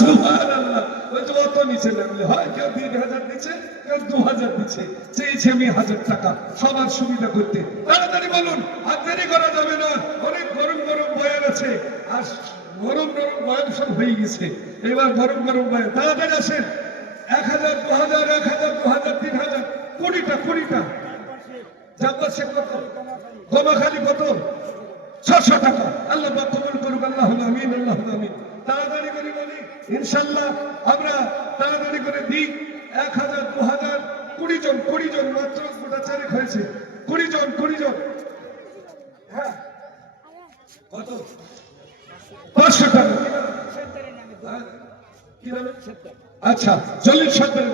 সুবহানাল্লাহ। ওই যে অত নিচে নামলে হয়, কেউ 3000 দিচ্ছে, কেউ 2000 দিচ্ছে, চেয়েছি আমি 1000 টাকা সবার সুবিধা করতে। তাড়াতাড়ি বলুন, আর দেরি করা যাবে না, অনেক গরম গরম বয়ান আছে, আর গরম গরম বয়ান সব হয়ে গেছে, এবার গরম গরম বয়ান। তাড়াতাড়ি আসেন। 1000, 2000, 1000, 2000, 3000, 20টা জাব্বার শেখ কত, গোমাখালি কত, 600 টাকা। আল্লাহ পাক কবুল করুক, আল্লাহুম্মা আমিন, আল্লাহুম্মা আমিন। তাড়াতাড়ি করে বলি ইনশাআল্লাহ, আমরা তাড়াতাড়ি করে দিই। 1000, 2000, 20 জন মাত্র, গোটা চারেক হয়েছে। 20 জন। হ্যাঁ, কত? 500 টাকা। কি নামে? আচ্ছা, 40 সত্তর।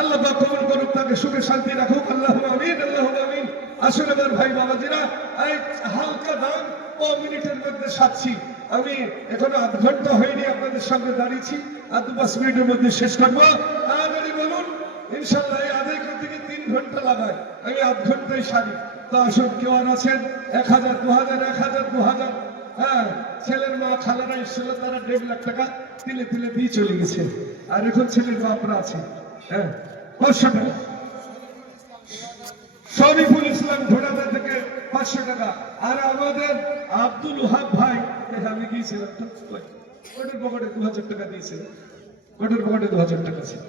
আল্লাহ পাক কবুল করুক, তাকে সুখে শান্তি রাখুক, আল্লাহুম্মা আমিন, আল্লাহুম্মা আমিন। আসুন এবার ভাই বাবাজিরা, এই হালকা দাম মিনিটের মধ্যে সাচ্ছি। আমি এখনো আধ ঘন্টা হয়নি আপনাদের সঙ্গে দাঁড়িয়েছি, আর 2-5 মিনিটের মধ্যে শেষ করবো। তাড়াতাড়ি বলুন ইনশাআল্লাহ। এই আদায় করতে গিয়ে 3 ঘন্টা লাগায়, আমি আধ ঘন্টায় সারি। তো আসুন, কেউ আর আছেন? 1000, 2000, 1000, 2000। হ্যাঁ, ছেলের মা খালারা এসেছিল, তারা 1.5 লাখ টাকা তিলে তিলে দিয়ে চলে গেছে, আর এখন ছেলের বাপরা আছে। হ্যাঁ, 500 টাকা। শরীফুল ইসলাম ঘোড়াদা থেকে 500 টাকা। আর আমাদের আব্দুল ওহাব ভাই, আমি গিয়েছিলাম তো, কোটের পকেটে 2000 টাকা দিয়েছিল, কোটের পকেটে 2000 টাকা ছিল।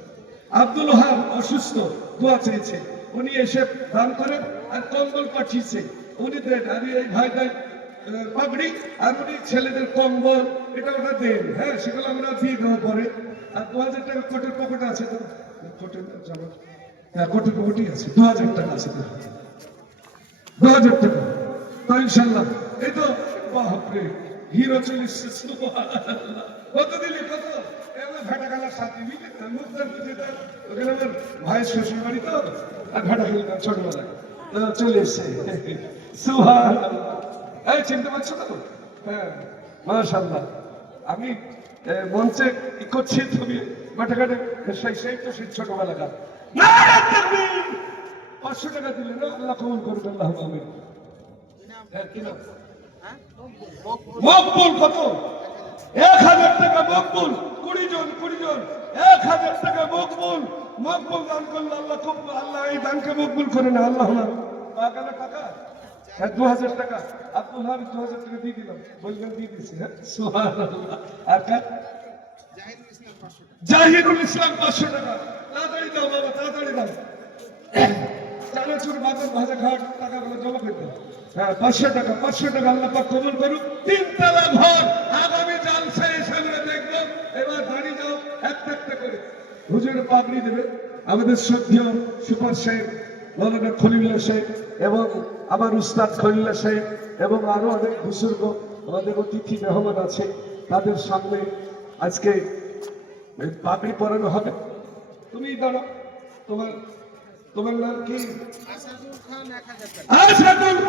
আব্দুল ওহাব অসুস্থ, দোয়া চেয়েছে, উনি এসে দান করেন, আর কম্বল পাঠিয়েছে, উনি দেন। আর এই ভাই দেয় পাগড়ি, আর উনি ছেলেদের কম্বল, এটা ওটা দেন। হ্যাঁ, সেগুলো আমরা দিয়ে দেবো পরে। আর 2000 টাকা কোটের পকেটে আছে তো, কোটের জামা, হ্যাঁ কোটের পকেটেই আছে, 2000 টাকা আছে, 2000 টাকা। তো ইনশাল্লাহ, এই তো বাপরে, হিরো চলে এসছে। সুবহানাল্লাহ। কত দিলি, কত? এবার ঘাটা খেলার সাথে মিলে মুখদার বুঝে দেন, ওখানে আমার ভাইয়ের শ্বশুর বাড়ি তো, আর ঘাটা খেলতাম ছোটবেলায়, চলে এসছে। সুবহানাল্লাহ। এই চিনতে পারছো তো? হ্যাঁ, মাশাআল্লাহ। আমি মঞ্চে ই করছি, তুমি ঘাটাঘাটে সেই তো সেই ছোটবেলাকার। 500 টাকা দিলে না, আল্লাহ কবুল করবে, আল্লাহুম্মা আমিন। মকবুল কত? 1000 টাকা মকবুল। 20 জন, 1000 টাকা মকবুল। মকবুল দান করলে আল্লাহ কবুল, আল্লাহ এই দানকে মকবুল করে না, আল্লাহুম্মা আমিন। পাকালে টাকা, হ্যাঁ 2000 টাকা। আব্দুল হামিদ 2000 টাকা দিয়ে দিলাম, বলবেন দিয়ে দিচ্ছি। হ্যাঁ, সুবহানাল্লাহ। আর কার? জাহিরুল ইসলাম 500 টাকা। তাড়াতাড়ি দাও বাবা, তাড়াতাড়ি দাও। চানাচুর বাদাম ভাজা খাওয়ার টাকাগুলো জমা করে দাও। হ্যাঁ, 500 টাকা, 500 টাকা। আল্লাহ পাক কবুল করুক। 3 তলা ঘর, আগামী জালসায় সামনে দেখবো। এবার দাঁড়িয়ে যাও, একটা করে হুজুর পাগড়ি দেবে আমাদের শ্রদ্ধেয় সুপার সাহেব মৌলানা খলিলুল্লাহ সাহেব, এবং আমার উস্তাদ খলিলুল্লাহ সাহেব, এবং আরো অনেক বুজুর্গ আমাদের অতিথি মেহমান আছে, তাদের সামনে আজকে পাগড়ি পরানো হবে। তুমি দাঁড়াও, তোমার নাম কি? আসাদুল খান 1000 টাকা। আসাদুল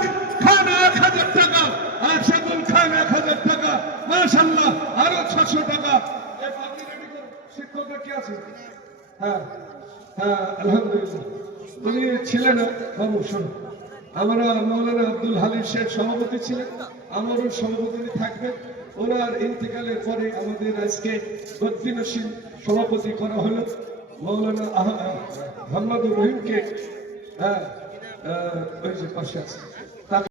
খান 1000 টাকা। আসাদুল খান 1000 টাকা। মাশাআল্লাহ। আরো 600 টাকা। এই পাগড়ি রেডি করো। শিক্ষকরা কি আছে? হ্যাঁ, আলহামদুলিল্লাহ। তুমি ছিলেন বাবু, শোনো, আমরা মৌলানা আব্দুল হালিম শেখ সভাপতি ছিলেন, আমারও সভাপতি থাকবেন। ওনার ইন্তেকালের পরে আমাদের আজকে বদ্রীনসীন সভাপতি করা হলো মৌলানা মোহাম্মদুর রহিমকে। হ্যাঁ, ওই যে পাশে আছে।